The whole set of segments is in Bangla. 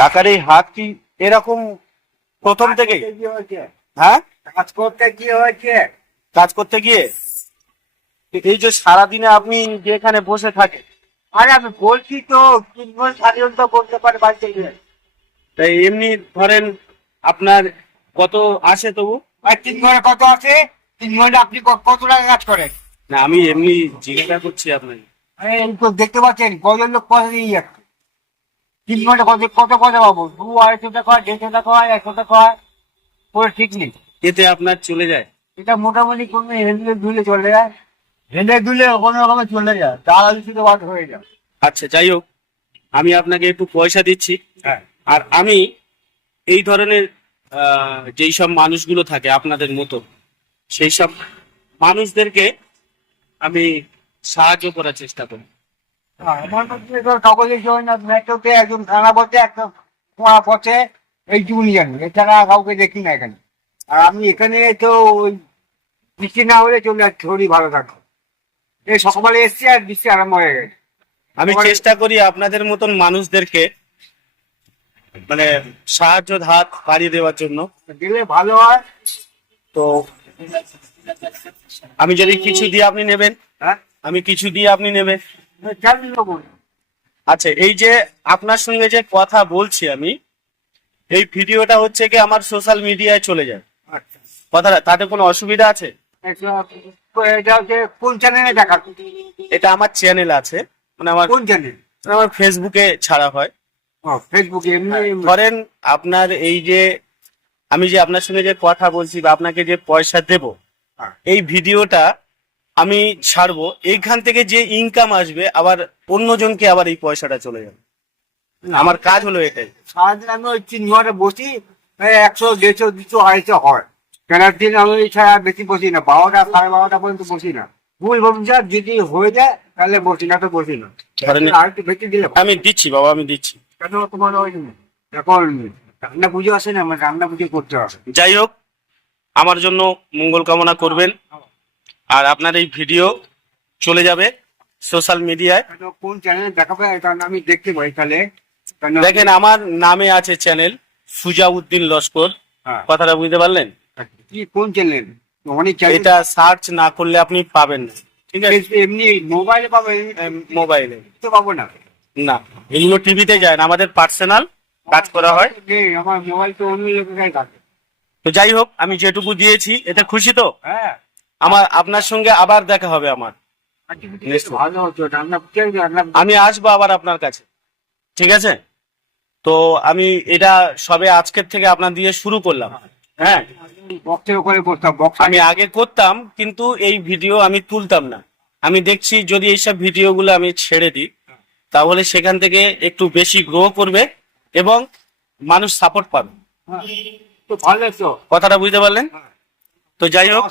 কাকার এই হাত কি এরকম প্রথম থেকে হ্যাঁ? কাজ করতে কি হয়েছে। কাজ করতে গিয়ে? এই যে সারাদিনে আপনি যেখানে বসে থাকেন। আরে আমি বলছি তো তিন মাস স্বাধীন তো করতে পারে বাড়িতে গিয়ে। তাই এমনি ধরেন আপনার কত আসে তবু? আর তিন ঘণ্টা কত আছে তিন ঘণ্টা আপনি কত টাকা কাজ করেন? না আমি এমনি জিজ্ঞাসা করছি আপনাকে। দেখতে পাচ্ছেন কজন লোক কথা দিয়ে যাচ্ছে? তিন ঘণ্টা কত কত পয়সা পাবো দু আড়াইশো টাকা হয় দেড়শো টাকা হয় একশো টাকা হয় পুরো ঠিক নেই। এতে আপনার চলে যায়। এটা মোটামুটি কোনো হেন্ডে ধুলে চলে যায়। হেন্ডে ধুলে কোনো রকমে চলে যায়। ডাল আলু শুধু বাদ হয়ে যায়। আচ্ছা যাই হোক আমি আপনাকে একটু পয়সা দিচ্ছি। হ্যাঁ। আর আমি এই ধরনের যেই সব মানুষগুলো থাকে আপনাদের মতো সেই সব মানুষদেরকে আমি সাহায্য করার চেষ্টা করি না মেট্রোতে একজন থানা জানি এছাড়া কাউকে দেখি না এখানে। আর আমি এখানে তো ওই বৃষ্টি না হলে চলে যাচ্ছে শরীর ভালো থাকো এই সকালে এসছি আর বৃষ্টি আরম্ভ হয়ে গেছে। আমি চেষ্টা করি আপনাদের মতন মানুষদেরকে মানে সাহায্য হাত বাড়িয়ে দেওয়ার জন্য। দিলে ভালো হয়। তো আমি যদি কিছু দিয়ে আপনি নেবেন হ্যাঁ? আমি কিছু দিয়ে আপনি নেবেন। আচ্ছা এই যে আপনার সঙ্গে যে কথা বলছি আমি এই ভিডিওটা হচ্ছে কি আমার সোশ্যাল মিডিয়ায় চলে যায়। আচ্ছা। কথাটা তাতে কোনো অসুবিধা আছে? কোন চ্যানেলে দেখা এটা আমার চ্যানেল আছে। মানে আমার কোন চ্যানেল আমার ফেসবুকে ছাড়া হয়। ফেসবুকে এমনি ধরেন আপনার এই যে আমি যে আপনার সঙ্গে যে কথা বলছি বা আপনাকে যে পয়সা দেব হ্যাঁ। এই ভিডিওটা আমি ছাড়বো। এইখান থেকে যে ইনকাম আসবে আবার অন্যজনকে আবার এই পয়সাটা চলে যাবে। আমার কাজ হলো এটাই। সারাদিন আমি ওই তিন ঘণ্টা বসি একশো দেড়শো দুশো আড়াইশো হয়। কেনার দিন আমি ছাড়া বেশি বসি না বারোটা সাড়ে বারোটা পর্যন্ত বসি না। ভুল ভবিষ্যৎ যদি হয়ে যায় তাহলে বসি না তো বসি না। ধরেন- আর বেশি দিলে আমি দিচ্ছি বাবা আমি দিচ্ছি। কেন তোমার ওই এখন রান্না পুজো আসে না আমার রান্না পুজো করতে হবে। যাই হোক আমার জন্য মঙ্গল কামনা করবেন। আর আপনার এই ভিডিও চলে যাবে সোশ্যাল মিডিয়ায় কোন চ্যানেলে দেখাবে কারণ আমি দেখতে পাই তাহলে। দেখেন আমার নামে আছে চ্যানেল সুজাউদ্দিন লস্কর। হ্যাঁ। কথাটা বুঝতে পারলেন? কি কোন চ্যানেল অনেক এটা সার্চ না করলে আপনি পাবেন না। ঠিক আছে? এমনি মোবাইলে পাবে মোবাইলে তো পাবো না। না এগুলো টিভিতে যায় না। আমাদের পার্সোনাল কাজ করা হয়। আমার মোবাইল তো অন্য লোকের থাকে। তো যাই হোক আমি যেটুকু দিয়েছি এটা খুশি তো? হ্যাঁ। আমার আপনার সঙ্গে আবার দেখা হবে আমার। আমি আসব আবার আপনার কাছে। ঠিক আছে? তো আমি এটা সবে আজকের থেকে আপনার দিয়ে শুরু করলাম। হ্যাঁ? আমি আগে করতাম কিন্তু এই ভিডিও আমি তুলতাম না। আমি দেখছি যদি এইসব ভিডিওগুলো আমি ছেড়ে দিই তাহলে সেখান থেকে একটু বেশি গ্রো করবে এবং মানুষ সাপোর্ট পাবে। তো কথাটা বুঝতে পারলেন? তো যাই হোক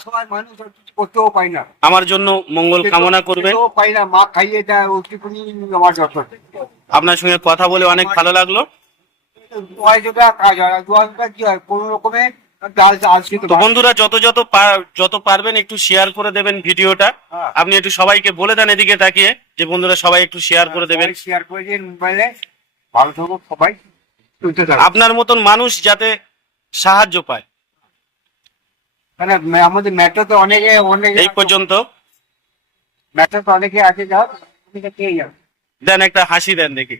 করতেও পাই না। আমার জন্য মঙ্গল কামনা করবেন। পাই না মা খাইয়ে দেয় আমার যথেষ্ট আপনার সঙ্গে কথা বলে অনেক ভালো লাগল। তো বন্ধুরা যত যত যত পারবেন একটু শেয়ার করে দেবেন ভিডিওটা। হ্যাঁ। আপনি একটু সবাইকে বলে দেন এদিকে তাকিয়ে যে বন্ধুরা সবাই একটু শেয়ার করে দেবেন। শেয়ার করে দিন মোবাইলে। ভালো সবাই আপনার মতন মানুষ যাতে সাহায্য পায়। মানে আমাদের মেট্রো তো অনেকে অনেক এই পর্যন্ত? মেট্রো তো অনেকে আছে যাও পেয়ে যাবে দেন একটা হাসি দেন দেখি।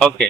ওকে